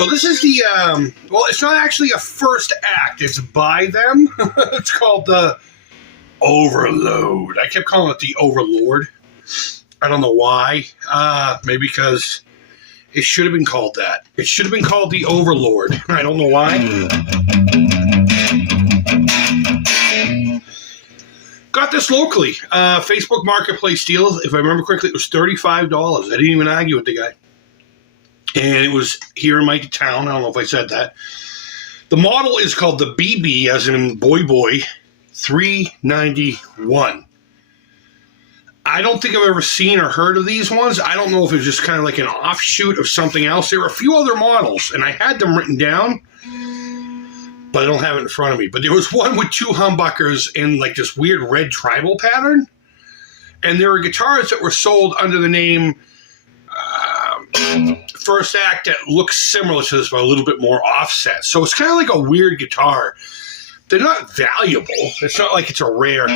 So this is the, well, it's not actually a first act. It's by them. It's called the Overload. I kept calling it the Overlord. I don't know why. Maybe because it should have been called that. It should have been called the Overlord. I don't know why. Got this locally. Facebook Marketplace deal. If I remember correctly, it was $35. I didn't even argue with the guy. And it was here in my town. I don't know if I said that. The model is called the BB, as in Boy 391. I don't think I've ever seen or heard of these ones. I don't know if it's just kind of like an offshoot of something else. There were a few other models, and I had them written down, but I don't have it in front of me. But there was one with two humbuckers in like this weird red tribal pattern, and there were guitars that were sold under the name First Act that looks similar to this, but a little bit more offset. So it's kind of like a weird guitar. They're not valuable. It's not like it's a rare.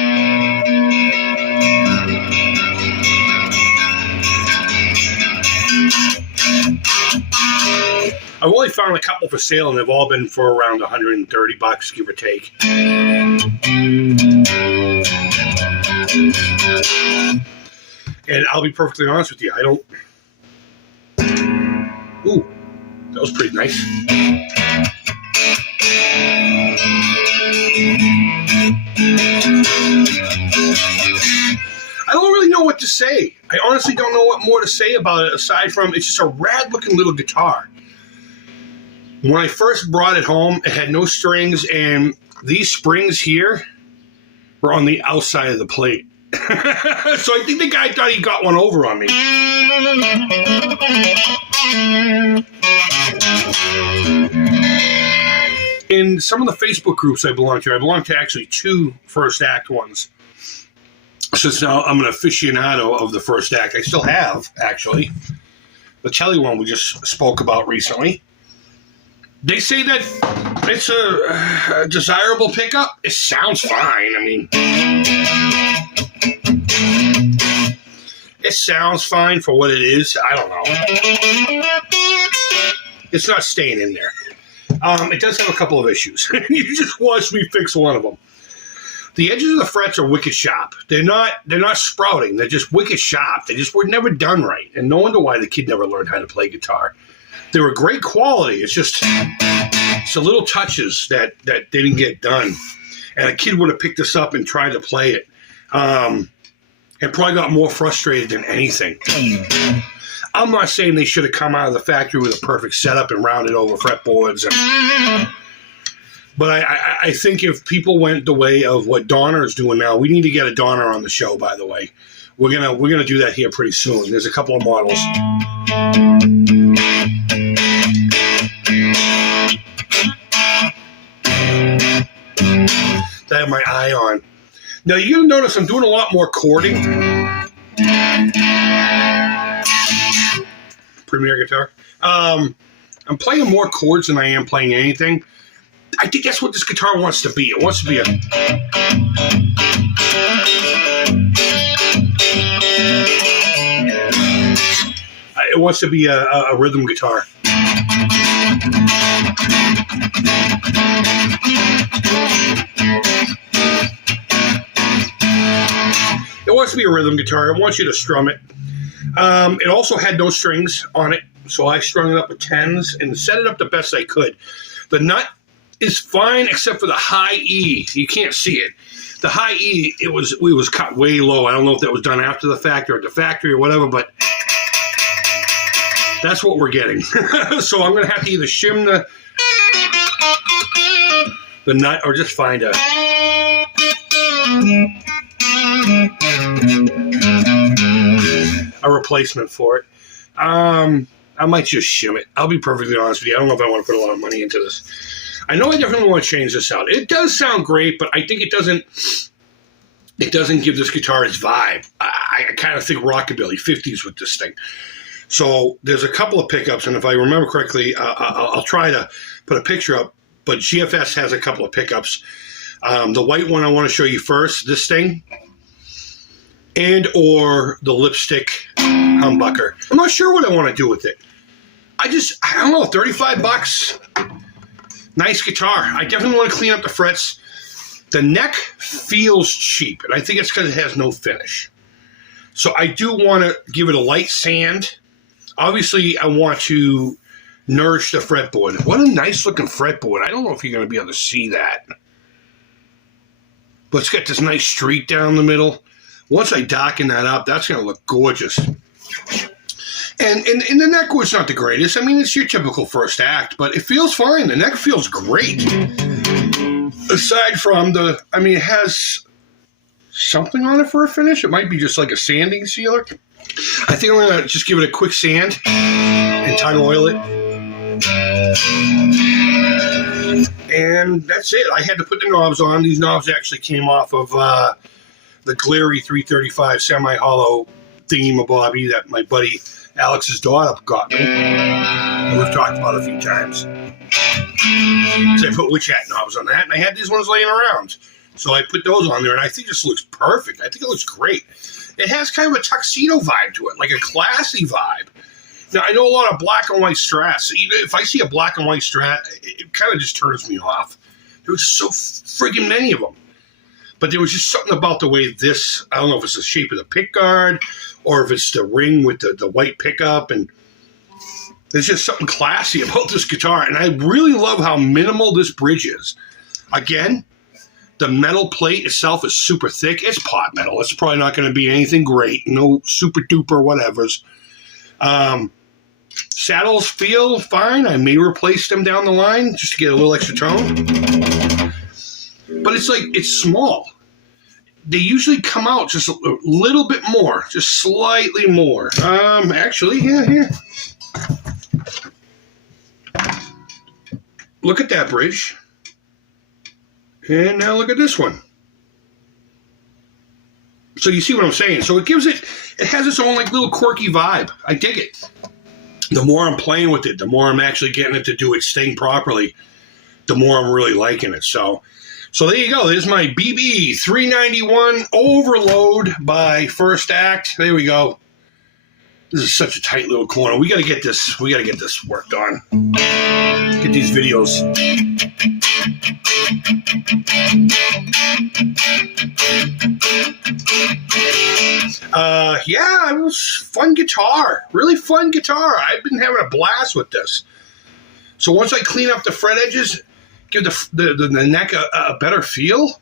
I've only found a couple for sale, and they've all been for around $130, give or take. And I'll be perfectly honest with you, I don't... Ooh, that was pretty nice. I don't really know what to say. I honestly don't know what more to say about it, aside from it's just a rad-looking little guitar. When I first brought it home, it had no strings, and these springs here were on the outside of the plate. So I think the guy thought he got one over on me. In some of the Facebook groups I belong to actually two First Act ones. Since now I'm an aficionado of the First Act. I still have, actually. The Telly one we just spoke about recently. They say that it's a desirable pickup. It sounds fine. I mean, it sounds fine for what it is. I don't know. It's not staying in there. It does have a couple of issues. You just watched me fix one of them. The edges of the frets are wicked sharp. They're not sprouting. They're just wicked sharp. They just were never done right. And no wonder why the kid never learned how to play guitar. They were great quality. It's just some little touches that didn't get done. And a kid would have picked this up and tried to play it. And probably got more frustrated than anything. I'm not saying they should have come out of the factory with a perfect setup and rounded over fretboards. But I think if people went the way of what Donner is doing now, we need to get a Donner on the show, by the way. We're gonna do that here pretty soon. There's a couple of models. That I have my eye on. Now you're gonna notice I'm doing a lot more chording. Premier guitar. I'm playing more chords than I am playing anything. I think that's what this guitar wants to be. It wants to be a... It wants to be a rhythm guitar. It wants to be a rhythm guitar. It wants you to strum it. It also had no strings on it, so I strung it up with 10s and set it up the best I could. The nut is fine except for the high E. You can't see it. The high E, it was cut way low. I don't know if that was done after the fact or at the factory or whatever, but that's what we're getting. So I'm going to have to either shim the nut or just find a replacement for it. I might just shim it. I'll be perfectly honest with you. I don't know if I want to put a lot of money into this. I know I definitely want to change this out. It does sound great, but I think it doesn't give this guitar its vibe. I kind of think rockabilly, 50s with this thing. So there's a couple of pickups, and if I remember correctly, I'll try to put a picture up, but GFS has a couple of pickups. The white one I want to show you first, this thing, and or the lipstick humbucker. I'm not sure what I want to do with it. I don't know, 35 bucks. Nice guitar. I definitely want to clean up the frets. The neck feels cheap, and I think it's because it has no finish. So I do want to give it a light sand. Obviously, I want to nourish the fretboard. What a nice looking fretboard. I don't know if you're going to be able to see that. But it's got this nice streak down the middle. Once I darken that up, that's going to look gorgeous. And the neck was not the greatest. I mean, it's your typical first act, but it feels fine. The neck feels great. Aside from it has something on it for a finish. It might be just like a sanding sealer. I think I'm going to just give it a quick sand and time oil it. And that's it. I had to put the knobs on. These knobs actually came off of the Glary 335 semi-hollow thingy-mabobby that my buddy Alex's daughter got me. And we've talked about it a few times. So I put witch hat knobs on that, and I had these ones laying around. So I put those on there, and I think this looks perfect. I think it looks great. It has kind of a tuxedo vibe to it, like a classy vibe. Now, I know a lot of black and white Strats. If I see a black and white Strat, it kind of just turns me off. There was just so friggin' many of them. But there was just something about the way this, I don't know if it's the shape of the pick guard or if it's the ring with the white pickup. And there's just something classy about this guitar. And I really love how minimal this bridge is. Again, the metal plate itself is super thick. It's pot metal. It's probably not going to be anything great. No super duper whatevers. Saddles feel fine. I may replace them down the line just to get a little extra tone. But it's small. They usually come out just a little bit more, just slightly more. Actually, here. Look at that bridge. And now look at this one. So you see what I'm saying? So it has its own little quirky vibe. I dig it. The more I'm playing with it, the more I'm actually getting it to do its thing properly, the more I'm really liking it. So there you go. There's my BB391 Overload by First Act. There we go. This is such a tight little corner. We got to get this worked on. Get these videos. Yeah, it was fun guitar. Really fun guitar. I've been having a blast with this. So once I clean up the fret edges, give the neck a better feel,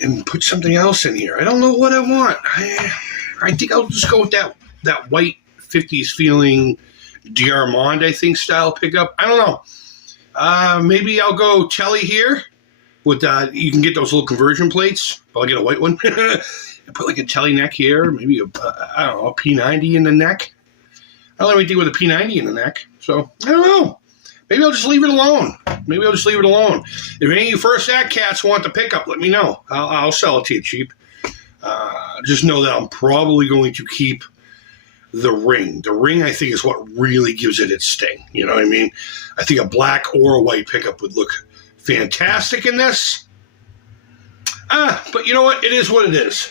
and put something else in here. I don't know what I want. I think I'll just go with that white 50s feeling Diamond, I think, style pickup. I don't know. Maybe I'll go Telly here. With you can get those little conversion plates. I'll get a white one. Put like a Telly neck here. Maybe a P90 in the neck. I don't know anything with a P90 in the neck. So, I don't know. Maybe I'll just leave it alone. If any of you First Act cats want the pickup, let me know. I'll sell it to you cheap. Just know that I'm probably going to keep the ring. The ring, I think, is what really gives it its sting. You know what I mean? I think a black or a white pickup would look fantastic in this. But you know what? It is what it is.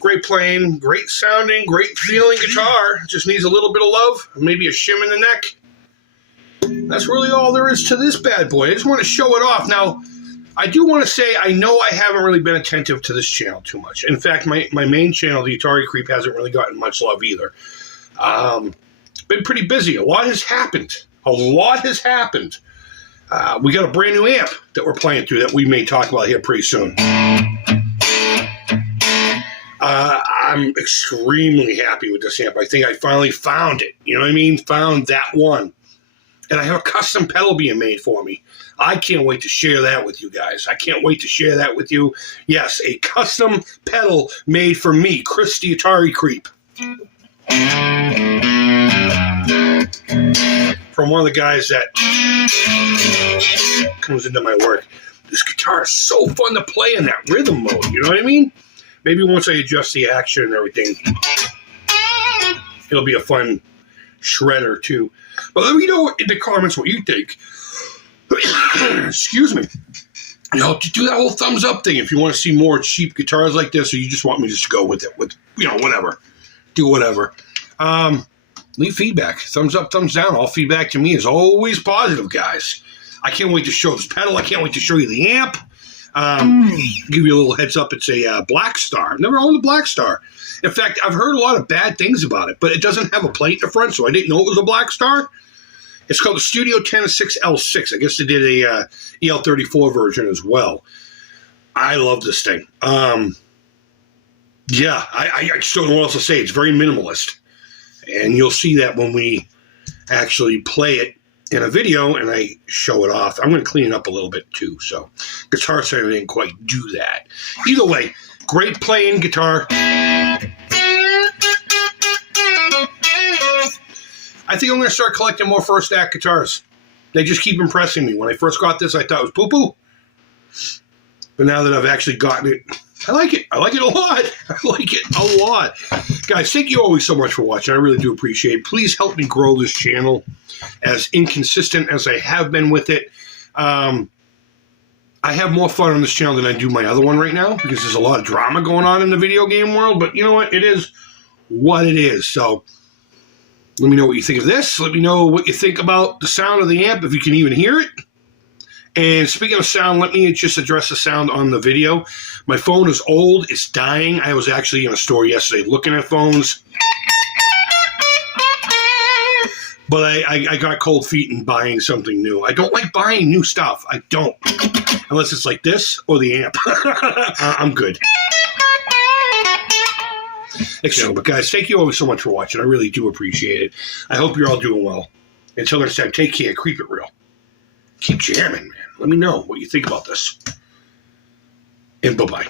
Great playing, great sounding, great feeling guitar. Just needs a little bit of love, maybe a shim in the neck. That's really all there is to this bad boy. I just want to show it off. Now, I do want to say, I know I haven't really been attentive to this channel too much. In fact, my main channel, the Atari Creep, hasn't really gotten much love either. Been pretty busy. A lot has happened. We got a brand new amp that we're playing through that we may talk about here pretty soon. I'm extremely happy with this amp. I think I finally found it. You know what I mean? Found that one. And I have a custom pedal being made for me. I can't wait to share that with you guys. Yes, a custom pedal made for me, Chris the Atari Creep. From one of the guys that comes into my work. This guitar is so fun to play in that rhythm mode. You know what I mean? Maybe once I adjust the action and everything, it'll be a fun shredder too. But let me know in the comments what you think. Excuse me. You know, do that whole thumbs up thing if you want to see more cheap guitars like this, or you just want me to just go with it. With whatever. Do whatever. Leave feedback. Thumbs up, thumbs down. All feedback to me is always positive, guys. I can't wait to show this pedal. I can't wait to show you the amp. Give you a little heads up. It's a Black Star. I've never owned a Black Star. In fact, I've heard a lot of bad things about it, but it doesn't have a plate in the front, so I didn't know it was a Black Star. It's called the Studio 10-6L6. I guess they did a EL34 version as well. I love this thing. Yeah, I just don't know what else to say. It's very minimalist. And you'll see that when we actually play it in a video and I show it off. I'm going to clean it up a little bit too. So Guitar Center didn't quite do that. Either way, great playing guitar. I think I'm going to start collecting more first act guitars. They just keep impressing me. When I first got this, I thought it was poo-poo. But now that I've actually gotten it, I like it. I like it a lot. I like it a lot. Guys, thank you always so much for watching. I really do appreciate it. Please help me grow this channel. As inconsistent as I have been with it, I have more fun on this channel than I do my other one right now because there's a lot of drama going on in the video game world. But you know what? It is what it is. So let me know what you think of this. Let me know what you think about the sound of the amp, if you can even hear it. And speaking of sound, let me just address the sound on the video. My phone is old. It's dying. I was actually in a store yesterday looking at phones. But I got cold feet in buying something new. I don't like buying new stuff. I don't. Unless it's like this or the amp. I'm good. Excellent. But guys, thank you always so much for watching. I really do appreciate it. I hope you're all doing well. Until next time, take care. Keep it real. Keep jamming, man. Let me know what you think about this. And bye-bye.